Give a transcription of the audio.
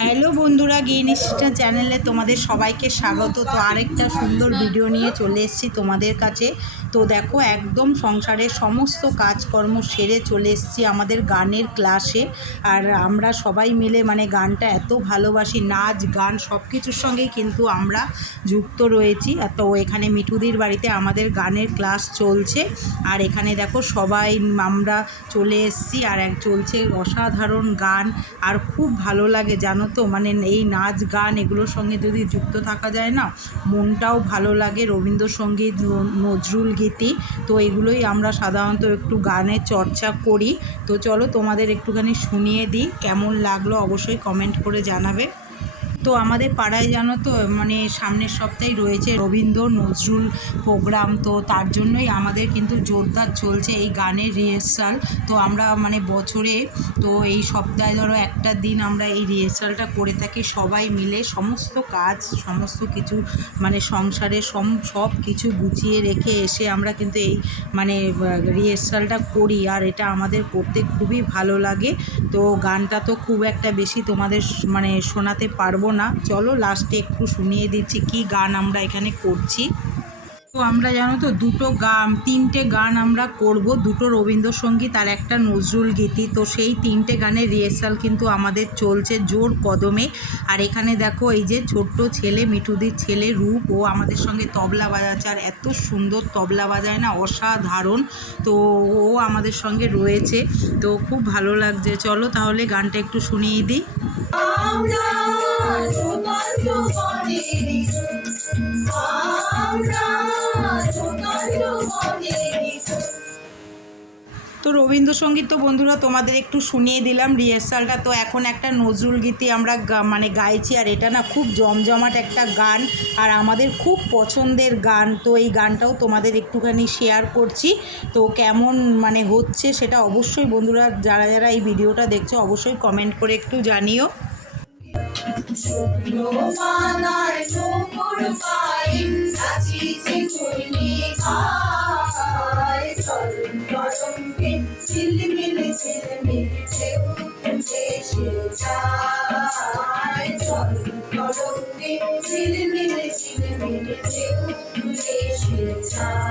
I বন্ধুরা গিনিস্টা চ্যানেলে তোমাদের সবাইকে স্বাগত। তো আরেকটা সুন্দর ভিডিও নিয়ে চলে এসেছি তোমাদের কাছে। তো দেখো, একদম সংসারের সমস্ত কাজকর্ম সেরে চলে এসেছি আমাদের গানের ক্লাসে আর আমরা সবাই মিলে মানে গানটা এত ভালোবাসি, নাচ, গান সব কিছুর সঙ্গেই কিন্তু আমরা যুক্ত রয়েছি। তো এখানে মিঠুদির বাড়িতে আমাদের গানের ক্লাস চলছে। আর এখানে দেখো, সবাই আমরা চলে এসেছি। আর চলছে অসাধারণ গান। আর খুব ভালো লাগে, জানো তো? মানে এই নাচ গান এগুলোর সঙ্গে যদি যুক্ত থাকা যায় না, মনটাও ভালো লাগে রবীন্দ্রসঙ্গীত, নজরুল গীতি, তো এগুলোই আমরা সাধারণত একটু গানের চর্চা করি। তো চলো তোমাদের একটুখানি শুনিয়ে দিই, কেমন লাগল অবশ্যই কমেন্ট করে জানাবে। তো আমাদের পাড়ায় জানো তো মানে সামনের সপ্তাহে রয়েছে রবীন্দ্র নজরুল প্রোগ্রাম, তো তার জন্যই আমাদের কিন্তু জোরদার চলছে এই গানের রিহার্সাল তো আমরা মানে বছরে, তো এই সপ্তাহে ধরো একটা দিন আমরা এই রিহার্সালটা করে থাকি সবাই মিলে। সমস্ত কাজ, সমস্ত কিছু মানে সংসারে সব কিছু গুছিয়ে রেখে এসে আমরা কিন্তু এই মানে রিহার্সালটা করি। আর এটা আমাদের করতে খুবই ভালো লাগে। তো গানটা তো খুব একটা বেশি তোমাদের মানে শোনাতে পারব না। চলো লাস্টে একটু শুনিয়ে দিচ্ছি কি গান আমরা এখানে করছি। তো আমরা জানো তো, দুটো গান, তিনটে গান আমরা করব। দুটো রবীন্দ্রসঙ্গীত আর একটা নজরুল গীতি। তো সেই তিনটে গানের রিহার্সাল কিন্তু আমাদের চলছে জোর কদমে। আর এখানে দেখো, এই যে ছোট্ট ছেলে, মিঠুদির ছেলে রূপ, ও আমাদের সঙ্গে তবলা বাজাচ্ছে। আর এত সুন্দর তবলা বাজায় না, অসাধারণ। তো ও আমাদের সঙ্গে রয়েছে। তো খুব ভালো লাগছে। চলো তাহলে গানটা একটু শুনিয়ে দিই। তো রবীন্দ্রসঙ্গীত তো বন্ধুরা তোমাদের একটু শুনিয়ে দিলাম, রিহার্সালটা তো এখন একটা নজরুল গীতি আমরা মানে গাইছি, আর এটা না খুব জমজমাট একটা গান, আর আমাদের খুব পছন্দের গান, তো এই গানটাও তোমাদের একটুখানি শেয়ার করছি। তো কেমন মানে হচ্ছে সেটা অবশ্যই বন্ধুরা, যারা যারা এই ভিডিওটা দেখছ, অবশ্যই কমেন্ট করে একটু জানিও। মালার নুপুর পায়ে নাচিছে ঘূর্ণি খায়। চরণ তরঙ্গে ঝিলমিল ঝিলমিল ঢেউ ভেসে যায়। চরণ তরঙ্গে ঝিলমিল ঝিলমিল ঢেউ ভেসে যায়।